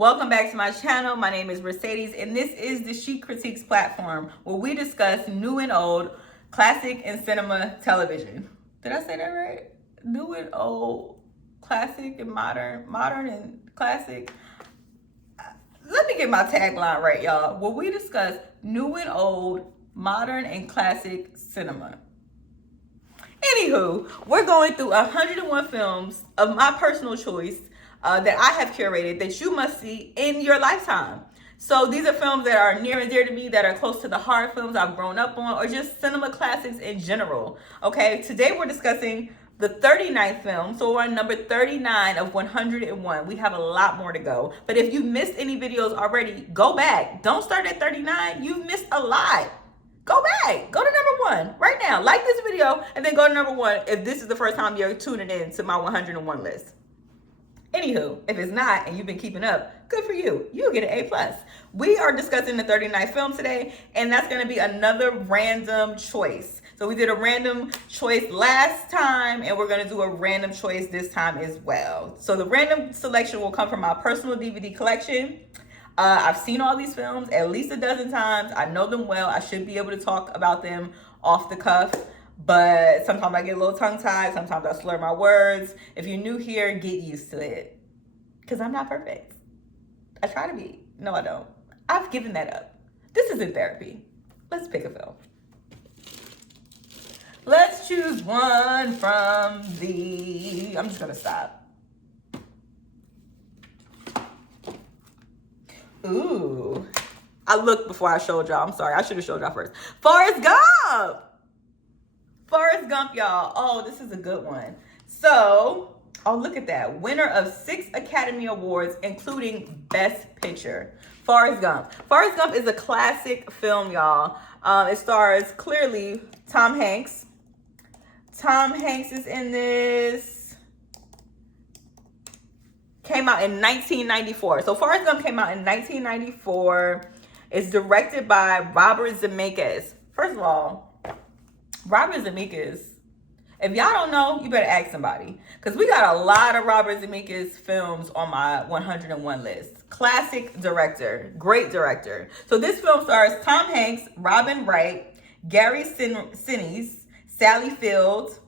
Welcome back to my channel. My name is Mercedes, and this is the She Critiques platform where we discuss new and old, classic and cinema television. Did I say that right? New and old, classic and modern, modern and classic. Let me get my tagline right, y'all. Where we discuss new and old, modern and classic cinema. Anywho, we're going through 101 films of my personal choice that I have curated that you must see in your lifetime. So these are films that are near and dear to me, that are close to the heart, films I've grown up on, or just cinema classics in general. Okay, today we're discussing the 39th film. So we're on number 39 of 101. We have a lot more to go. But if you missed any videos already, go back. Don't start at 39. You've missed a lot. Go back. Go to number 1 right now. Like this video and then go to number 1 if this is the first time you're tuning in to my 101 list. Anywho, if it's not and you've been keeping up, good for you. You'll get an A+. We are discussing the 39th film today, and that's going to be another random choice. So we did a random choice last time, and we're going to do a random choice this time as well. So the random selection will come from my personal DVD collection. I've seen all these films at least a dozen times. I know them well. I should be able to talk about them off the cuff. But sometimes I get a little tongue-tied. Sometimes I slur my words. If you're new here, get used to it. Because I'm not perfect. I try to be. No, I don't. I've given that up. This isn't therapy. Let's pick a film. Let's choose one from the... I'm just going to stop. Ooh. I looked before I showed y'all. I'm sorry. I should have showed y'all first. Forrest Gump! Forrest Gump, y'all. Oh, this is a good one. So, oh, look at that. Winner of 6 Academy Awards, including Best Picture. Forrest Gump. Forrest Gump is a classic film, y'all. It stars, clearly, Tom Hanks. Tom Hanks is in this. Came out in 1994. So, Forrest Gump came out in 1994. It's directed by Robert Zemeckis. First of all, Robert Zemeckis, if y'all don't know, you better ask somebody. Because we got a lot of Robert Zemeckis films on my 101 list. Classic director. Great director. So this film stars Tom Hanks, Robin Wright, Gary Sinise, Sally Field,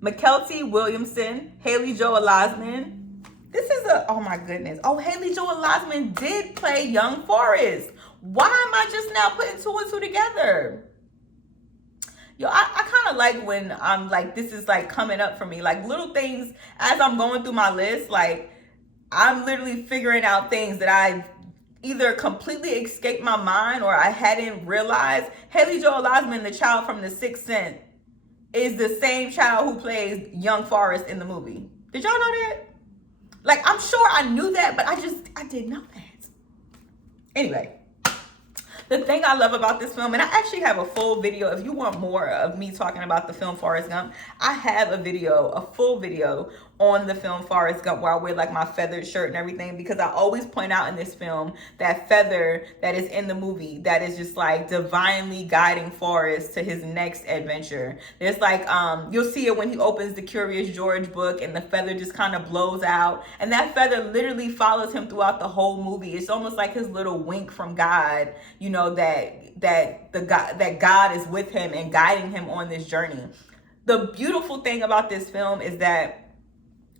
McKelty Williamson, Haley Joel Osment. This is oh my goodness. Oh, Haley Joel Osment did play young Forrest. Why am I just now putting 2 and 2 together? Yo, I kind of like when I'm like, this is like coming up for me. Like little things as I'm going through my list, like I'm literally figuring out things that I either completely escaped my mind or I hadn't realized. Haley Joel Osment, the child from The Sixth Sense, is the same child who plays young Forrest in the movie. Did y'all know that? Like, I'm sure I knew that, but I didn't know that. Anyway. The thing I love about this film, and I actually have a full video, if you want more of me talking about the film Forrest Gump, I have a full video on the film Forrest Gump where I wear like my feathered shirt and everything, because I always point out in this film that feather that is in the movie that is just like divinely guiding Forrest to his next adventure. There's like, you'll see it when he opens the Curious George book and the feather just kind of blows out. And that feather literally follows him throughout the whole movie. It's almost like his little wink from God, you know, that God is with him and guiding him on this journey. The beautiful thing about this film is that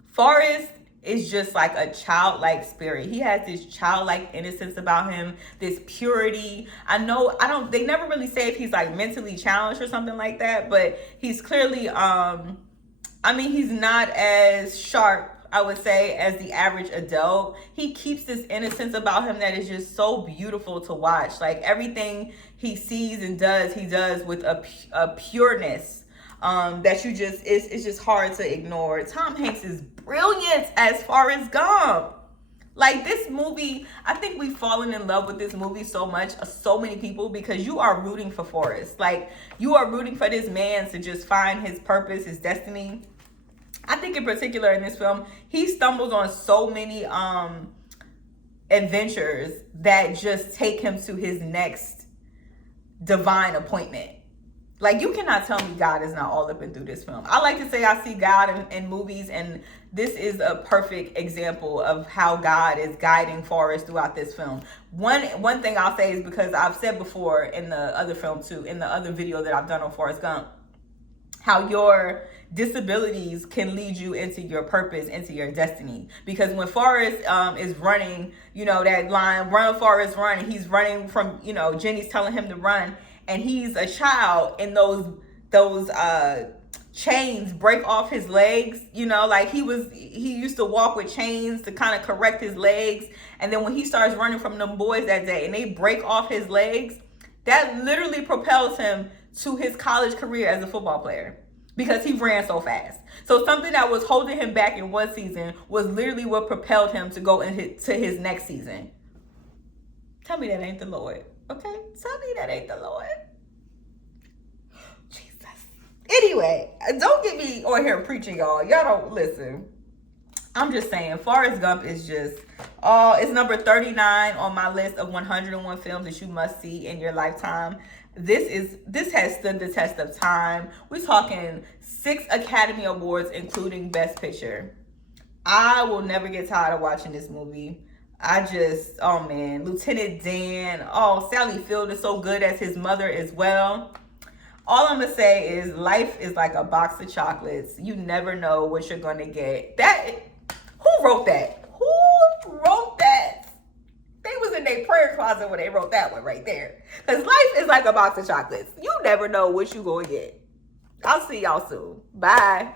Forrest is just like a childlike spirit. He has this childlike innocence about him, this purity. They never really say if he's like mentally challenged or something like that, but he's clearly, he's not as sharp, I would say, as the average adult. He keeps this innocence about him that is just so beautiful to watch. Like everything he sees and does, he does with a pureness that it's just hard to ignore. Tom Hanks is brilliant as Forrest Gump. Like this movie, I think we've fallen in love with this movie so much, so many people, because you are rooting for Forrest. Like you are rooting for this man to just find his purpose, his destiny. I think in particular in this film, he stumbles on so many adventures that just take him to his next divine appointment. Like, you cannot tell me God is not all up and through this film. I like to say I see God in movies, and this is a perfect example of how God is guiding Forrest throughout this film. One thing I'll say is, because I've said before in the other film too, in the other video that I've done on Forrest Gump, how your disabilities can lead you into your purpose, into your destiny. Because when Forrest is running, you know, that line, run Forrest run, and he's running from, you know, Jenny's telling him to run, and he's a child, and those chains break off his legs, you know, like he used to walk with chains to kind of correct his legs. And then when he starts running from them boys that day and they break off his legs, that literally propels him to his college career as a football player, because he ran so fast. So something that was holding him back in one season was literally what propelled him to go into his next season. Tell me that ain't the Lord. Okay? Tell me that ain't the Lord. Jesus. Anyway, don't get me on here preaching, y'all. Y'all don't listen. I'm just saying, Forrest Gump is just, it's number 39 on my list of 101 films that you must see in your lifetime. This has stood the test of time. We're talking 6 Academy Awards, including Best Picture. I will never get tired of watching this movie. Oh man, Lieutenant Dan. Oh, Sally Field is so good as his mother as well. All I'm gonna say is, life is like a box of chocolates. You never know what you're gonna get. Who wrote that? Who wrote that? They was in their prayer closet when they wrote that one right there. Because life is like a box of chocolates. You never know what you're gonna get. I'll see y'all soon. Bye.